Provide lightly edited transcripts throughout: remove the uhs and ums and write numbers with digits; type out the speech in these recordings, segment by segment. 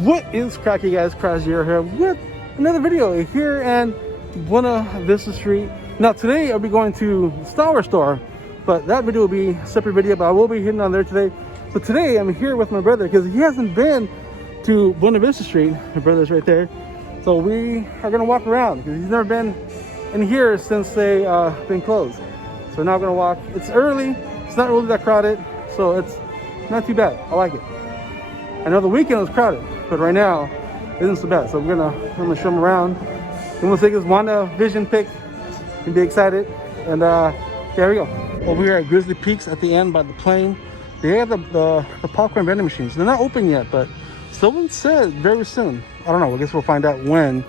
What is cracky, guys? Crazier here with another video here in Buena Vista Street. Now today I'll be going to the Star Wars store, but that video will be a separate video, but I will be hitting on there today. So today I'm here with my brother because he hasn't been to Buena Vista Street. My brother's right there. So we are gonna walk around because he's never been in here since they been closed. So we're now gonna walk. It's early, it's not really that crowded, so it's not too bad. I like it. I know the weekend was crowded, but right now it isn't so bad. So I'm gonna show him around. Then we'll take his WandaVision pick and be excited. And here we go. Over here at Grizzly Peaks at the end by the plane, they have the popcorn vending machines. They're not open yet, but someone said very soon. I don't know. I guess we'll find out when.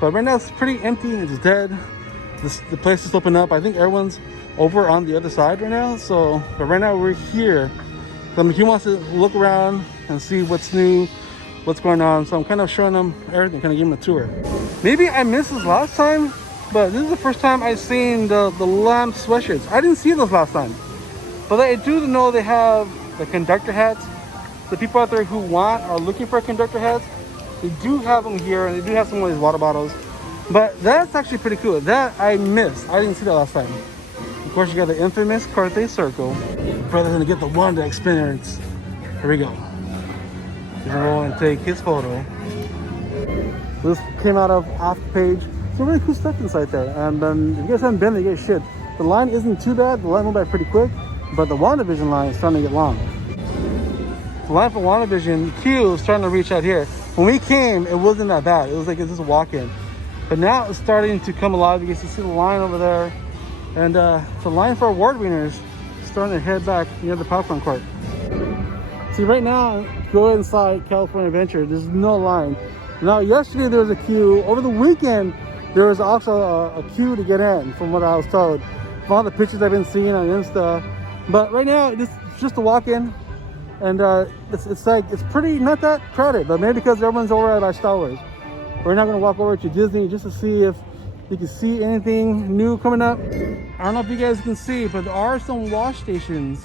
But right now it's pretty empty. It's dead. The place is open up. I think everyone's over on the other side right now. So, but right now we're here. So he wants to look around and see what's new, what's going on. So I'm kind of showing him everything, kind of giving him a tour. Maybe I missed this last time, but this is the first time I've seen the lamb sweatshirts. I didn't see those last time, but I do know they have the conductor hats. The people out there who are looking for conductor hats, they do have them here, and they do have some of these water bottles. But that's actually pretty cool. That I missed. I didn't see that last time. Of course, you got the infamous Carthay Circle. Brother's gonna get the Wanda experience. Here we go. He's gonna roll and take his photo. This came out of off page. Some really cool stuff inside there. And if you guys haven't been there, you guys should. The line isn't too bad. The line went by pretty quick, but the WandaVision line is starting to get long. The line for WandaVision queue is starting to reach out here. When we came, it wasn't that bad. It was like it's just a walk-in. But now it's starting to come alive. You can see the line over there. And the line for award winners is starting to head back near the popcorn court. See, right now, go inside California Adventure. There's no line. Now, yesterday there was a queue. Over the weekend, there was also a queue to get in, from what I was told. From all the pictures I've been seeing on Insta. But right now, it's just a walk-in. And it's pretty not that crowded, but maybe because everyone's over by Star Wars. We're not gonna walk over to Disney just to see if you can see anything new coming up. I don't know if you guys can see, but there are some wash stations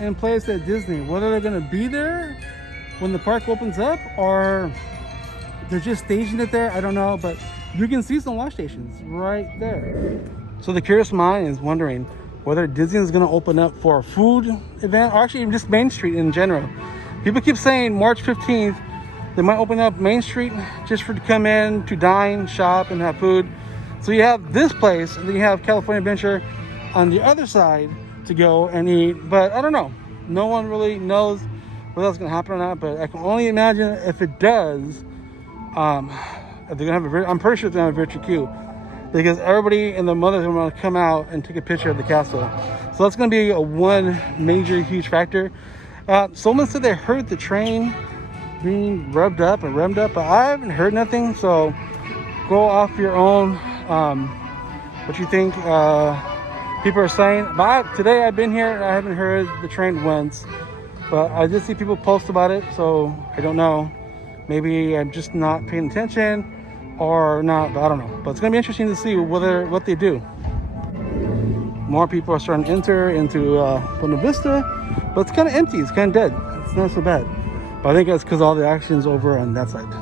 in place at Disney. Whether they're gonna be there when the park opens up or they're just staging it there, I don't know, but you can see some wash stations right there. So the curious mind is wondering whether Disney is gonna open up for a food event, or actually even just Main Street in general. People keep saying March 15th, they might open up Main Street just to come in, to dine, shop, and have food. So you have this place, and then you have California Adventure on the other side to go and eat. But I don't know. No one really knows whether that's going to happen or not. But I can only imagine if it does, if they're going to have I'm pretty sure they're going to have a virtual queue. Because everybody and the mothers are going to come out and take a picture of the castle. So that's going to be one major, huge factor. Someone said they heard the train being revved up, but I haven't heard nothing. So go off your own. What you think people are saying. But today I've been here and I haven't heard the train once, but I did see people post about it, so I don't know. Maybe I'm just not paying attention or not, but I don't know. But it's gonna be interesting to see what they do. More people are starting to enter into Buena Vista, but it's kind of empty. It's kind of dead. It's not so bad, but I think that's because all the action's over on that side.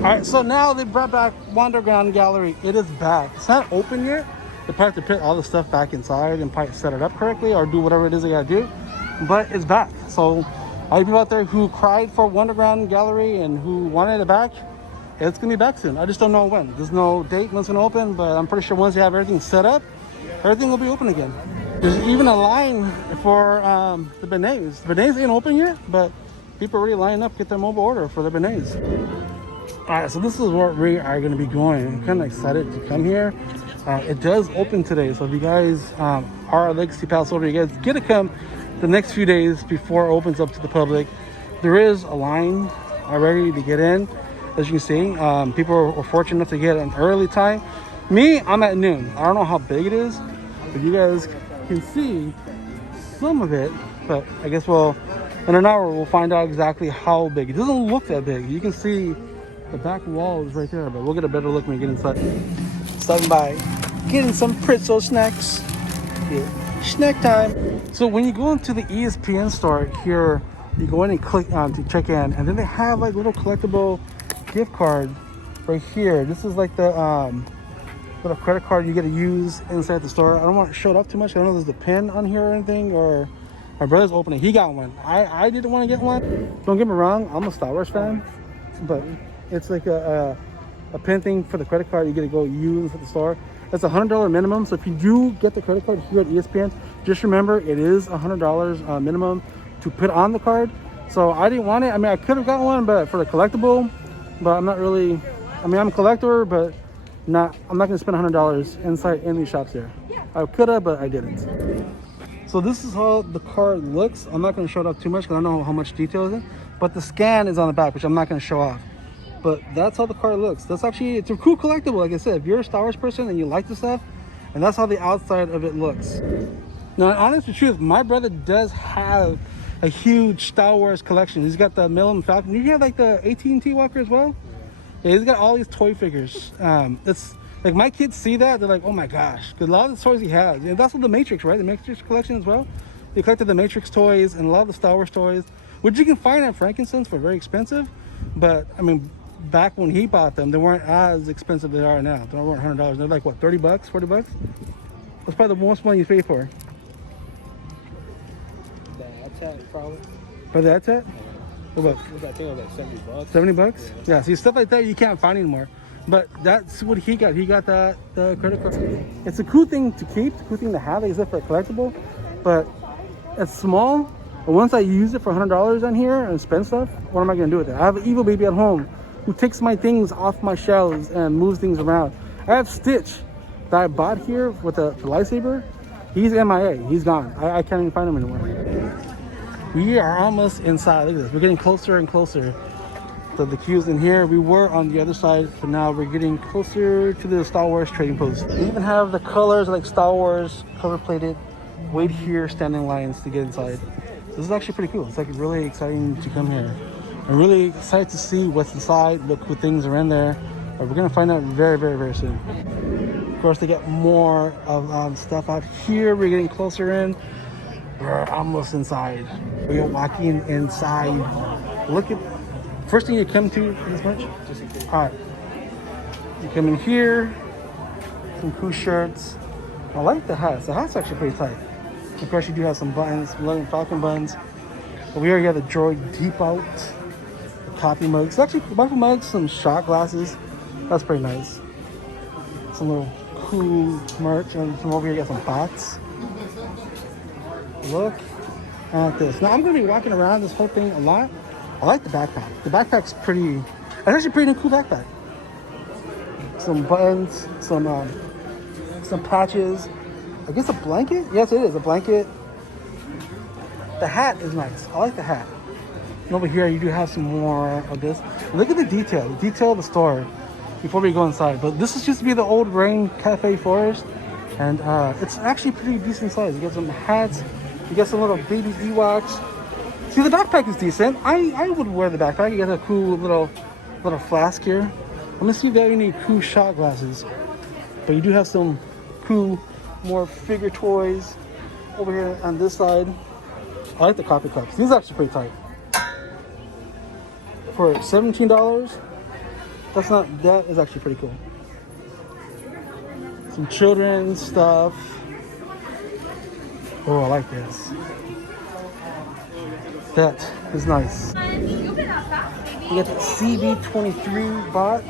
All right, so now they brought back Wonderground Gallery. It is back. It's not open yet. They probably have to put all the stuff back inside and probably set it up correctly or do whatever it is they gotta do. But it's back. So all you people out there who cried for Wonderground Gallery and who wanted it back, it's gonna be back soon. I just don't know when. There's no date when it's gonna open, but I'm pretty sure once you have everything set up, everything will be open again. There's even a line for the beignets. The beignets ain't open yet, but people are already lining up to get their mobile order for the beignets. All right, so this is where we are going to be going. I'm kind of excited to come here. It does open today, so if you guys are a Legacy Pass holder, you guys get to come the next few days before it opens up to the public. There is a line already to get in, as you can see. People are fortunate enough to get an early time. Me, I'm at noon. I don't know how big it is, but you guys can see some of it. But I guess in an hour, we'll find out exactly how big. It doesn't look that big. You can see the back wall is right there, but we'll get a better look when we get inside. Stopping by, getting some pretzel snacks. Yeah, snack time. So when you go into the ESPN store here You go in and click to check in, and then they have like little collectible gift card right here. This is like the little credit card you get to use inside the store. I don't want to show it up too much. I don't know if there's the pin on here or anything, or my brother's opening. He got one. I didn't want to get one. Don't get me wrong, I'm a Star Wars fan, but it's like a pin thing for the credit card you get to go use at the store. It's $100 minimum. So if you do get the credit card here at ESPN, just remember it is $100 minimum to put on the card. So I didn't want it. I mean, I could have got one, but for the collectible, but I'm not really. I mean, I'm a collector, but I'm not gonna spend $100 inside any shops here. I could have, but I didn't. So this is how the card looks. I'm not gonna show it up too much because I don't know how much detail is in, but the scan is on the back, which I'm not gonna show off. But that's how the card looks. That's actually, it's a cool collectible. Like I said, if you're a Star Wars person and you like the stuff, and that's how the outside of it looks. Now, honest to truth, my brother does have a huge Star Wars collection. He's got the Millennium Falcon. You have like the AT&T Walker as well? Yeah, he's got all these toy figures. It's like my kids see that, they're like, oh my gosh. Because a lot of the toys he has, and that's what the Matrix, right? The Matrix collection as well. They collected the Matrix toys and a lot of the Star Wars toys, which you can find at Frankincense for very expensive. But I mean, back when he bought them, they weren't as expensive as they are now. They weren't $100. They're like what, 30 bucks, 40 bucks? That's probably the most money you pay for. Probably. For that set? What about? I think it was like 70 bucks. 70 bucks? Yeah, see, stuff like that you can't find anymore. But that's what he got. He got the credit card. It's a cool thing to keep, a cool thing to have, like I said, for a collectible. But it's small. But once I use it for $100 on here and spend stuff, what am I going to do with it? I have an evil baby at home who takes my things off my shelves and moves things around. I have Stitch that I bought here with the lightsaber. He's MIA. He's gone. I can't even find him anymore. We are almost inside. Look at this. We're getting closer and closer to the queues in here. We were on the other side, but now we're getting closer to the Star Wars trading post. We even have the colors like Star Wars color plated. Wait here, standing lines to get inside. So this is actually pretty cool. It's like really exciting to come here. I'm really excited to see what's inside, what cool things are in there. But we're gonna find out very, very, very soon. Of course, they get more of stuff out here. We're getting closer in. We're almost inside. We are walking inside. Look at, first thing you come to this much. All right, you come in here. Some cool shirts. I like the hats. The hat's actually pretty tight. Of course, you do have some buttons, Millennium Falcon buttons. But we already got the droid deep out. The coffee mugs. Actually, a bunch of mugs, some shot glasses. That's pretty nice. Some little cool merch, and from over here, you got some bots. Look at this. Now I'm going to be walking around this whole thing a lot. I like the backpack. The backpack's pretty, it's actually a pretty cool backpack. Some buttons, some patches. I guess a blanket? Yes, it is a blanket. The hat is nice. I like the hat. And over here, you do have some more of this. Look at the detail of the store before we go inside. But this is just to be the old Rain Cafe Forest. And it's actually pretty decent size. You got some hats. You got some little baby Ewoks. See, the backpack is decent. I would wear the backpack. You got a cool little flask here. I'm gonna see if they have any cool shot glasses. But you do have some cool, more figure toys over here on this side. I like the coffee cups. These are actually pretty tight. For $17, that is actually pretty cool. Some children's stuff. Oh, I like this. That is nice. You got the CB23 bot.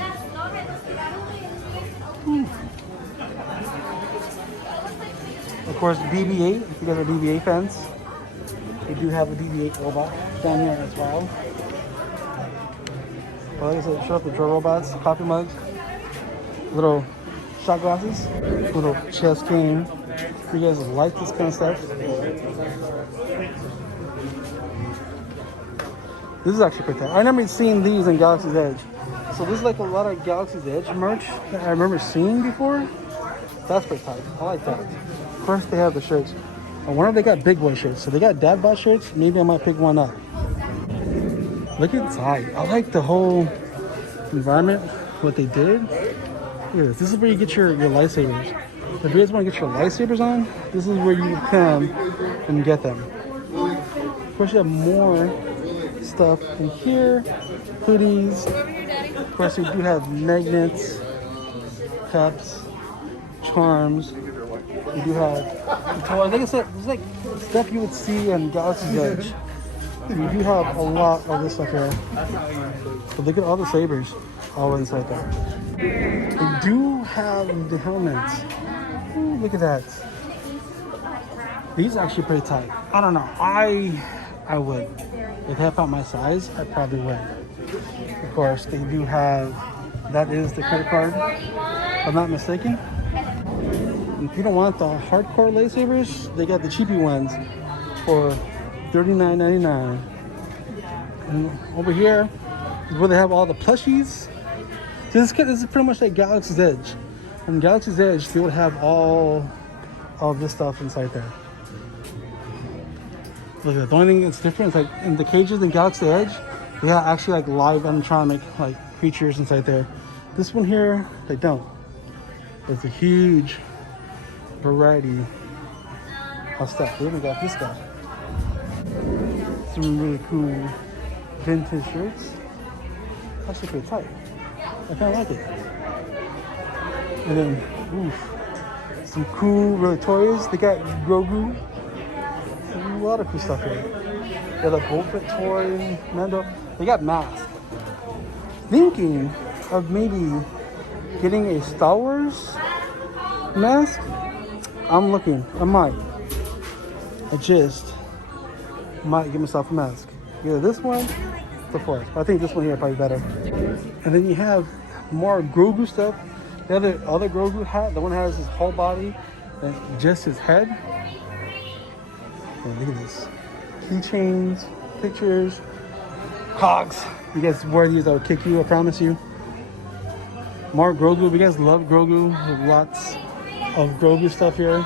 Of course, BB-8, if you guys are BB-8 fans. They do have a BB-8 robot down here as well. Well, like I said, show up the droid robots, coffee mugs, little shot glasses, little chess game. If you guys like this kind of stuff. This is actually pretty tight. I remember seeing these in Galaxy's Edge. So this is like a lot of Galaxy's Edge merch that I remember seeing before. That's pretty tight. I like that. Of course, they have the shirts. I wonder if they got big boy shirts. So they got dad bod shirts. Maybe I might pick one up. Look inside. I like the whole environment, what they did. Look at this. This is where you get your lightsabers. If you guys want to get your lightsabers on, this is where you come and get them. Of course, you have more stuff in here. Hoodies. Of course, we do have magnets, cups, charms. We do have toys. Like I said, it's like stuff you would see on Galaxy's Edge. We do have a lot of this stuff here. But look at all the sabers all inside there. We do have the helmets. Ooh, look at that. These are actually pretty tight. I don't know. I would. If they found my size, I probably would. Of course, they do have, that is the credit card, if I'm not mistaken. And if you don't want the hardcore lightsabers, they got the cheapy ones for $39.99. And over here is where they have all the plushies. So this is pretty much like Galaxy's Edge. On Galaxy's Edge, they would have all of this stuff inside there. Look at that. The only thing that's different is like in the cages in Galaxy's Edge, they have actually like live animatronic like creatures inside there. This one here, they don't. There's a huge variety of stuff. We even got this guy. Some really cool vintage shirts. Actually pretty tight. I kind of like it. And then, oof, some cool really toys. They got Grogu. A lot of cool stuff here. They got a Boba toy, Mando. They got masks. Thinking of maybe getting a Star Wars mask. I'm looking. I might. I just might get myself a mask. Either this one or the Force. I think this one here is probably better. And then you have more Grogu stuff. The other Grogu hat, the one that has his whole body and just his head. Oh, look at this. Keychains, pictures, cogs. You guys wear these, I would kick you, I promise you. More Grogu. If you guys love Grogu, there's lots of Grogu stuff here.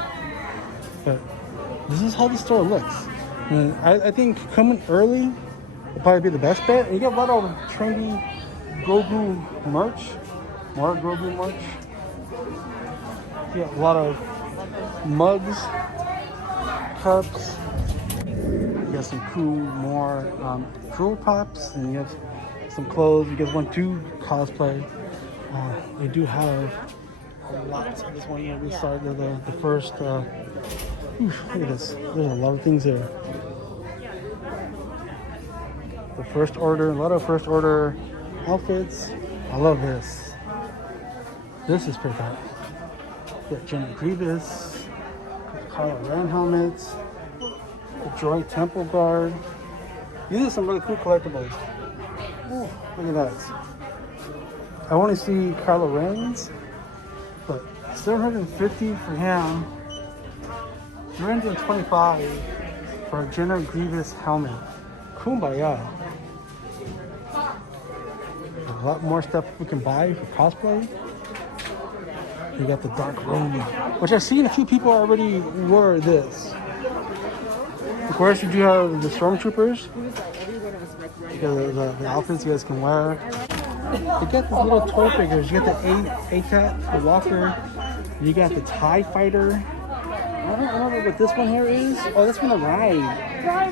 But this is how the store looks. And I think coming early will probably be the best bet. And you get a lot of trendy Grogu merch. More Grogu merch. You get a lot of mugs, cups. You got some cool, more jewel pops, and you have some clothes. You guys want to cosplay. They do have a lot. This one here, we started the first. Look at this. There's a lot of things here. The first order, a lot of first order outfits. I love this. This is pretty tight. Got Jenna Grievous, Kylo Ren helmets, the Droid Temple Guard. These are some really cool collectibles. Ooh, look at that. I want to see Kylo Ren's, but $750 for him. $325 for a Jenna Grievous helmet. Kumbaya. A lot more stuff we can buy for cosplay. You got the dark robe, which I've seen a few people already wear this. Of course, you do have the Stormtroopers. The outfits you guys can wear. You got these little toy figures. You got the A-Cat, the Walker. You got the TIE Fighter. I don't know what this one here is. Oh, that's from the ride.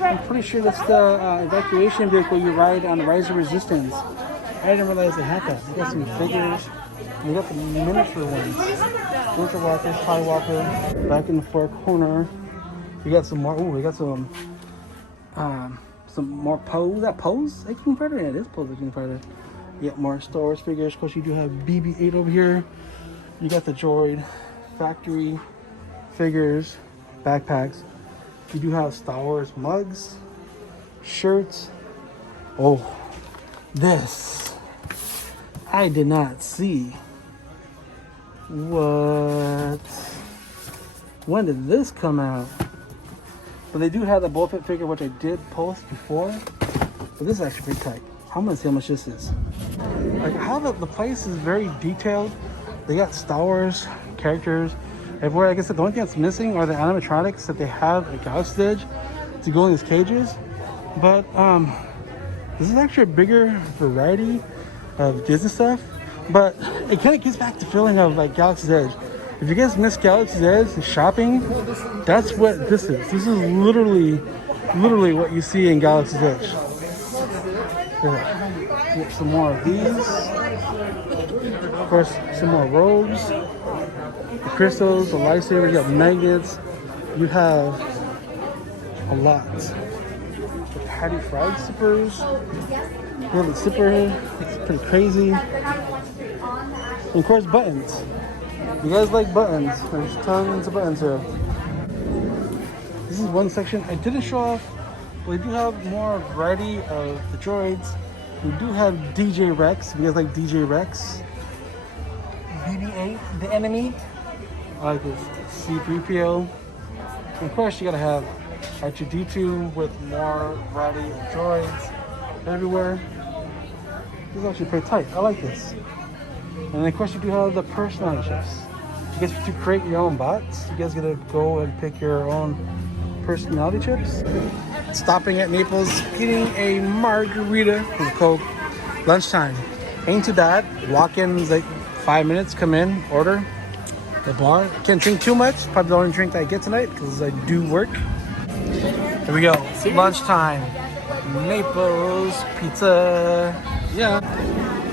I'm pretty sure that's the evacuation vehicle you ride on the Rise of Resistance. I didn't realize they had that. You got some figures. You got the miniature ones. Winter Walker, TIE Walker. Back in the far corner. We got some more. Ooh, we got some more Pose. Is that Pose? X-Wing Fighter? Yeah, it is Pose X-Wing Fighter. You got more Star Wars figures. Of course, you do have BB-8 over here. You got the Droid Factory figures, backpacks. You do have Star Wars mugs, shirts. Oh, this I did not see. What? When did this come out? But they do have the Boba Fett figure, which I did post before. But this is actually pretty tight. I'm gonna see how much this is. Like how the place is very detailed. They got Star Wars characters everywhere. Like I said, the only thing that's missing are the animatronics that they have at Galaxy's Edge to go in these cages. But this is actually a bigger variety of Disney stuff. But it kind of gets back to feeling of like Galaxy's Edge. If you guys miss Galaxy's Edge and shopping, that's what this is. This is literally what you see in Galaxy's Edge. Get some more of these. Of course, some more robes, the crystals, the lightsabers. You have magnets. You have a lot. The patty fried zippers. You have the zipper here. It's pretty crazy. And of course, buttons. You guys like buttons? There's tons of buttons here. This is one section I didn't show off. We do have more variety of the droids. We do have DJ Rex. If you guys like DJ Rex. BB-8, the enemy. I like this. C-3PO. And of course, you gotta have R2-D2 with more variety of droids everywhere. This is actually pretty tight. I like this. And then of course, you do have the personality chips. You guys, to create your own bots, you guys gotta go and pick your own personality chips. Stopping at Naples, eating a margarita with Coke. Lunchtime. Ain't too bad. Walk-ins like 5 minutes, come in, order. The bar. Can't drink too much. Probably the only drink I get tonight because I do work. Here we go. Lunchtime. Naples pizza. Yeah.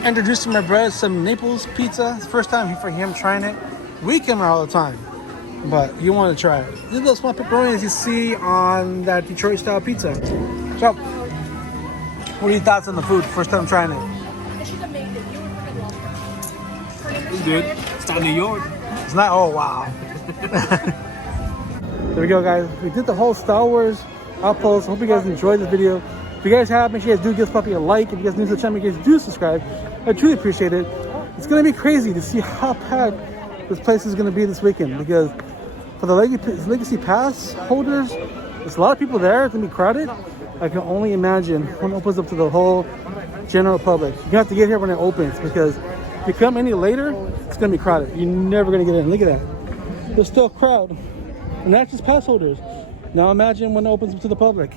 Introducing my brother some Naples pizza. It's the first time for him trying it. We come here all the time, but you want to try it. These are those small pepperonis you see on that Detroit style pizza. So, what are your thoughts on the food? First time trying it. It's good. It's not New York. It's not. Oh wow. There we go, guys. We did the whole Star Wars Outpost. I hope you guys enjoyed this video. If you guys have, make sure you guys do give this puppy a like. If you guys are new to the channel, make sure you guys do subscribe. I truly appreciate it. It's gonna be crazy to see how packed this place is gonna be this weekend, because for the Legacy Pass holders, there's a lot of people there. It's gonna be crowded. I can only imagine when it opens up to the whole general public. You have to get here when it opens, because if you come any later, it's gonna be crowded. You're never gonna get in. Look at that. There's still a crowd, and that's just pass holders. Now imagine when it opens up to the public.